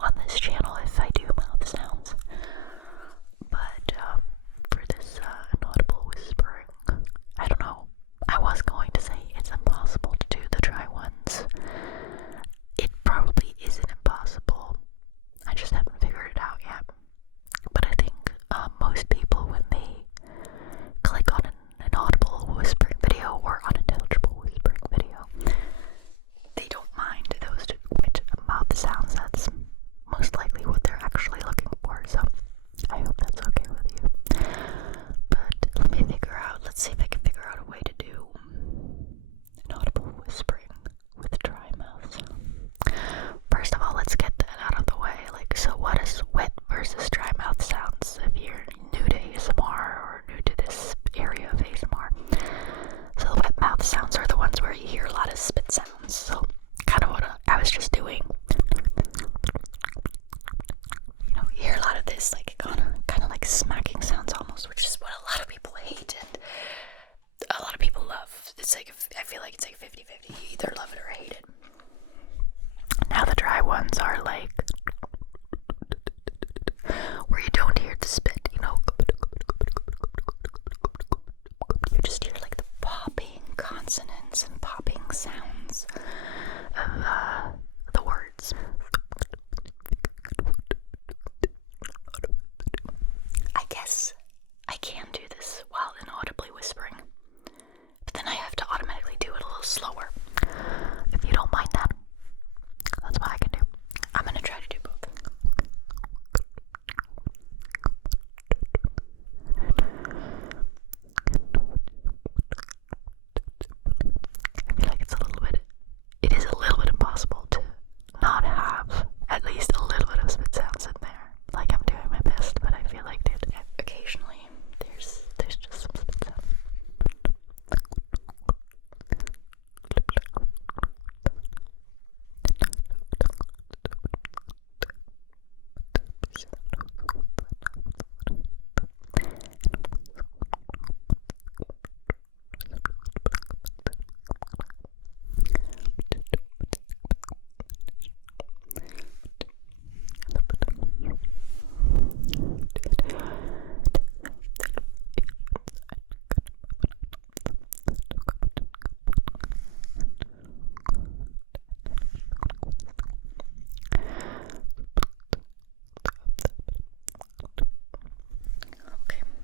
on this channel if I do mouth sounds. But for this inaudible whispering, I don't know. I was going to say it's impossible to do the dry ones. It probably isn't impossible. I just haven't figured it out yet. But I think most people, when they click on an inaudible whispering video or unintelligible whispering video, they don't mind those which mouth sounds. That's most likely what they're actually looking for. So I hope that's okay with you. But let's see if I can figure out a way to do inaudible whispering with dry mouth sounds. First of all, let's get that out of the way. So what is wet versus dry mouth sounds if you're new to ASMR or new to this area of ASMR? So the wet mouth sounds are the ones where you hear a lot of spit sounds. So kind of what I was just doing. You hear a lot of this, kind of like smacking sounds almost, which is what a lot of people hate and a lot of people love. It's I feel like it's 50-50. You either love it or hate it. Now the dry ones are where you don't hear the spit, you just hear the popping consonants and popping sounds of the words. I guess I can do this while inaudibly whispering, but then I have to automatically do it a little slower. If you don't mind that, that's what I can do. I'm gonna try to do both. I feel like it is a little bit impossible to not have at least a little bit of spit sounds in there. I'm doing my best, but I feel like occasionally there's just some spit sounds.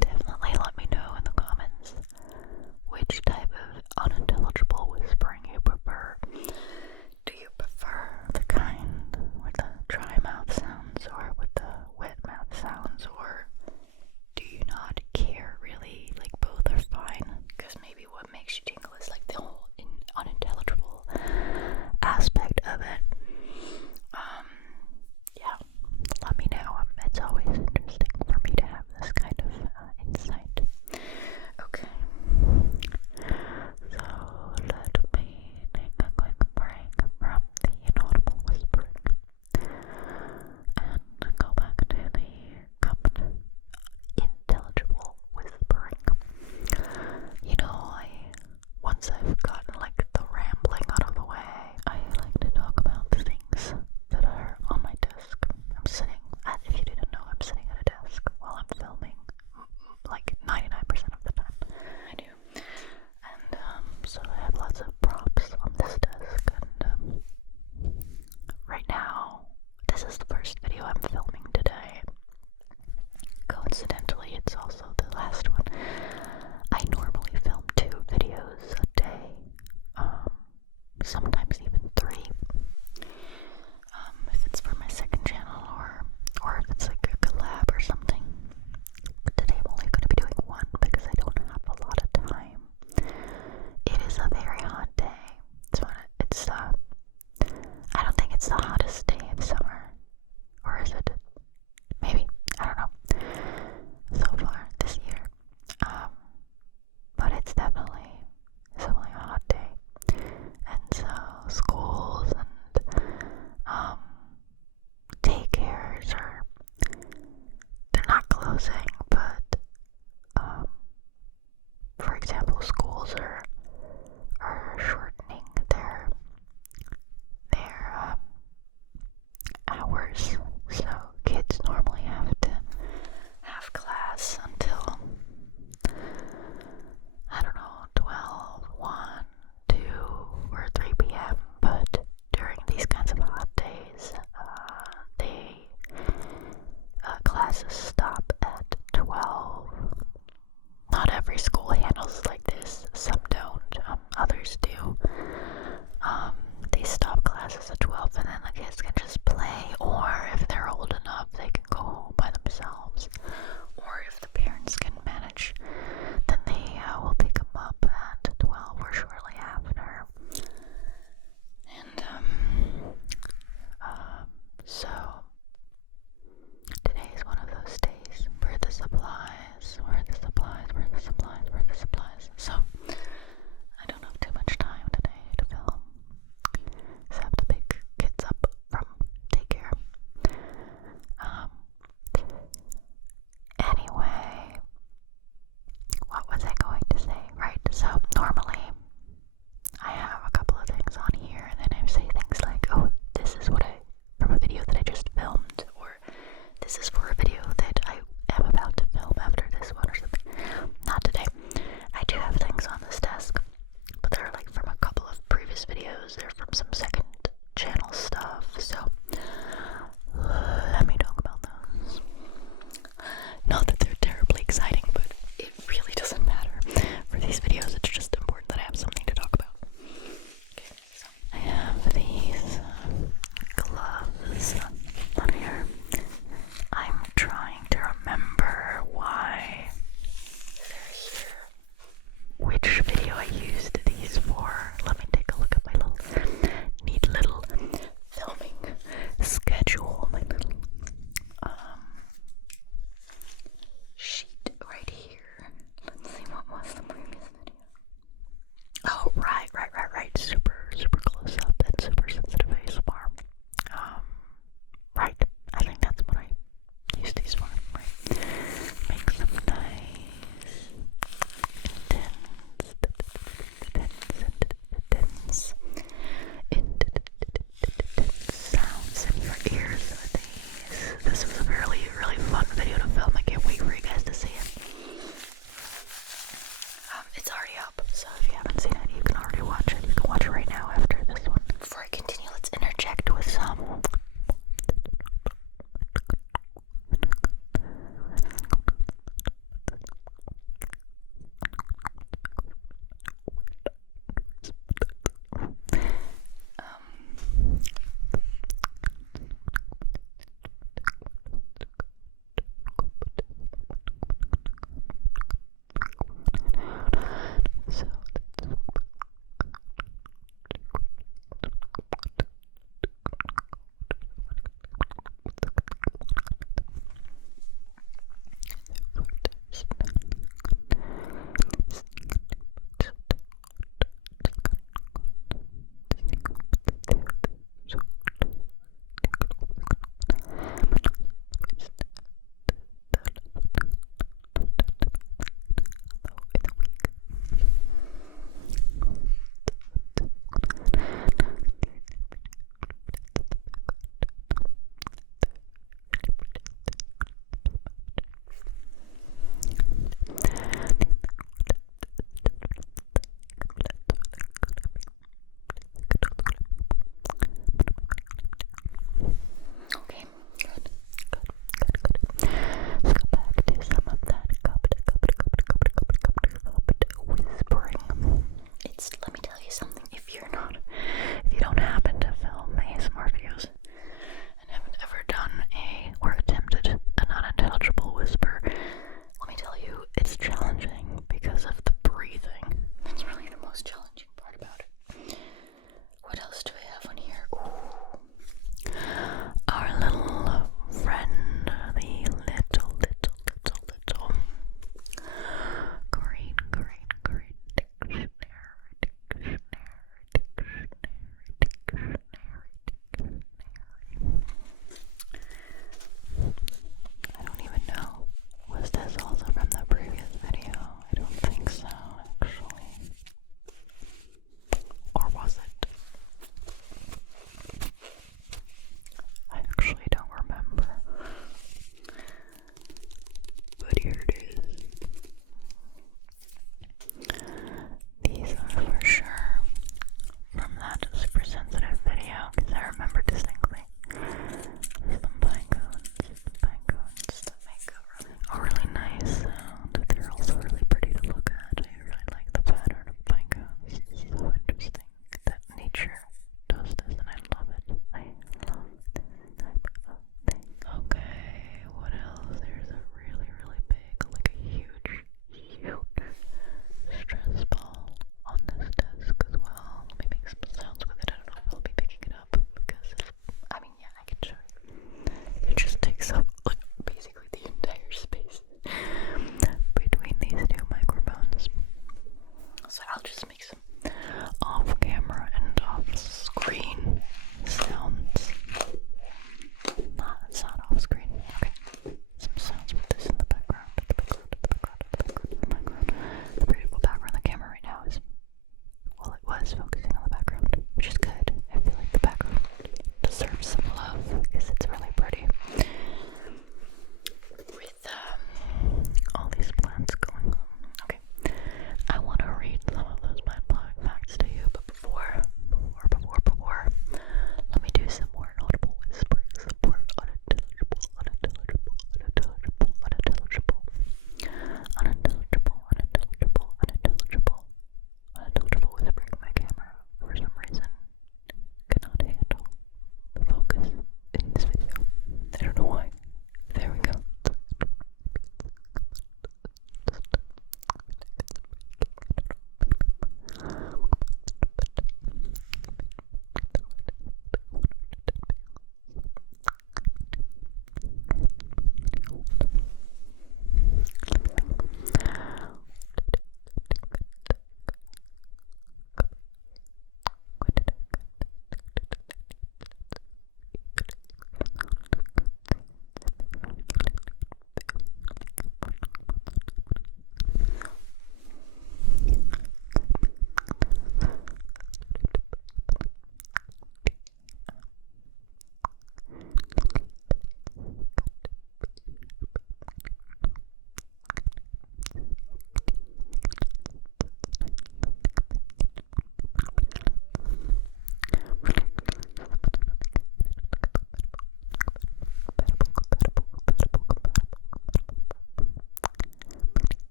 Definitely let me know in the comments which type of unintelligible whispering you prefer. Do you prefer the kind with the dry mouth sounds or with the wet mouth sounds, or do you not care really? Both are fine, because maybe what makes you tingle is the whole unintelligible aspect of it. Yeah, let me know. It's always interesting for me to have this kind of insight. Okay, so let me take a quick break from the inaudible whispering and go back to the intelligible whispering. Once I've gotten the rambling out of the way, I like to talk about the things that are on my desk. I'm sitting, if you didn't know, I'm sitting at a desk while I'm filming, 99% of the time. I do. And so I have lots of props on this desk, and right now, this is the first video I'm filming today. Coincidentally, it's also the last one. I normally film 2 videos a day, sometimes even 3, if it's for my second channel or if it's a collab or something. But today I'm only going to be doing 1 because I don't have a lot of time. It is a very hot day. I don't think it's the hottest day of summer, or is it? supplies. So, I don't have too much time today to film, except to pick kids up from daycare. Anyway, what was I going to say? Right, so normally I have a couple of things on here, and then I say things like, oh, this is what from a video that I just filmed, or this is for a video that I am about to film after this one, or something. Not today. I do have things on this desk, but they're like from a couple of previous videos. They're from some second channel stuff, so let me talk about those. Not that they're terribly exciting, but it really doesn't matter. For these videos, it's just important that I have something to talk about. Okay, so I have these gloves on here. I'm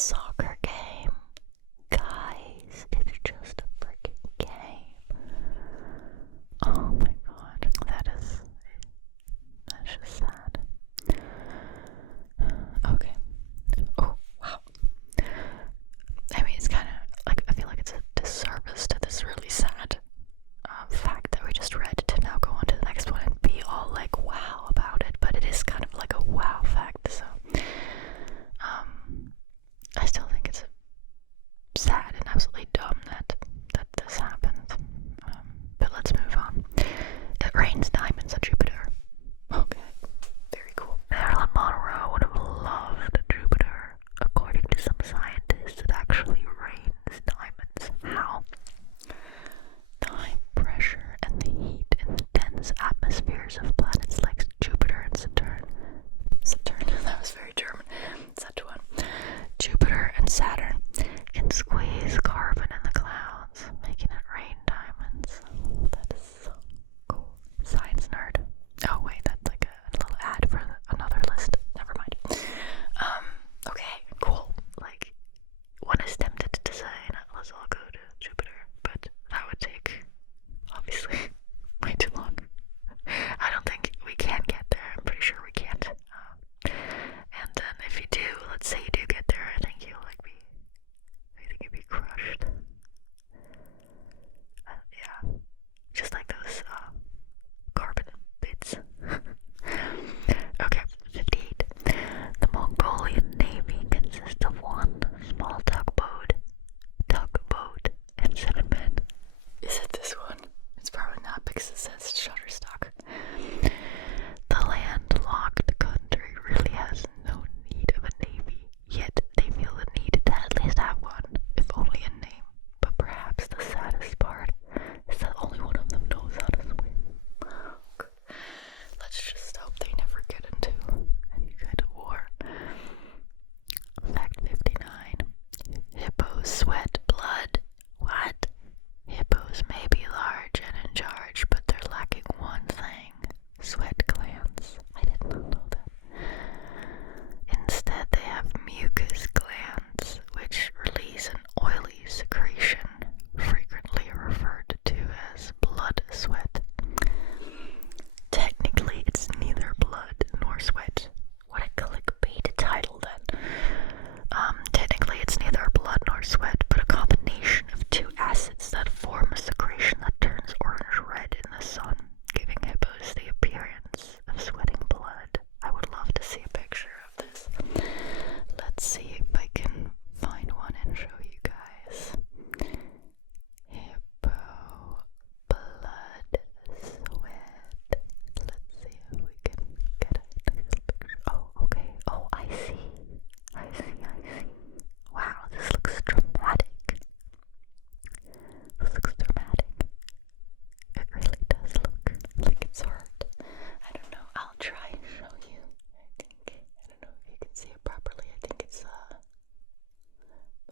soccer game. Guys, it's just a freaking game. Oh my god, that's just sad. Okay. Oh, wow. I mean, it's kind of like, I feel like it's a disservice to this really sad fact that we just read to now go on to the next one and be all like wow about it, but it is kind of like a wow fact, so I still think it's sad and absolutely dumb that this happened. But let's move on. It rains diamonds on Jupiter. Okay, very cool. Marilyn Monroe would have loved Jupiter. According to some scientists, it actually rains diamonds. How? The high pressure and the heat in the dense atmospheres of planets like Jupiter and Saturn. That was very German. Saturn. Jupiter and Saturn can squeeze carbon in the clouds, making it rain diamonds. That is so cool. Science nerd. Oh wait, that's like a little ad for another list. Never mind. Okay, cool. Like, one is tempted to say, let's all go to Jupiter, but that would take, obviously, way too long. I don't think we can get there. I'm pretty sure we can't. And then if you do, let's say you do get there, I think you'll you'd be crushed. Yeah, just like those carbon bits. Okay, 58. The Mongolian Navy consists of one small tugboat, and 7 men. Is it this one? It's probably not because it says Shutterstock. The landlocked country really has no need of a navy, yet they feel the need to at least have one, if only in name. But perhaps the saddest part is that only one of them knows how to swim. Let's just hope they never get into any kind of war. Fact 59. Hippos sweat blood. What? Hippos may be large and in charge, but they're lacking one thing. Sweat glands. I did not know that. Instead, they have mucus glands, which release an oily secretion, frequently referred to as blood sweat. Technically, it's neither blood nor sweat. What a clickbait title then. Technically, it's neither blood nor sweat, but a combination of two acids that form a secretion that turns orange-red in the sun, giving hippos the appearance of sweating blood. I would love to see a picture of this. Let's see if I can find one and show you guys. Hippo blood sweat. Let's see if we can get a nice picture. Oh, okay. Oh, I see. Wow, this looks dramatic. It really does look like it's hurt. I don't know. I'll try and show you. I don't know if you can see it properly. I think it's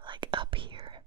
like up here.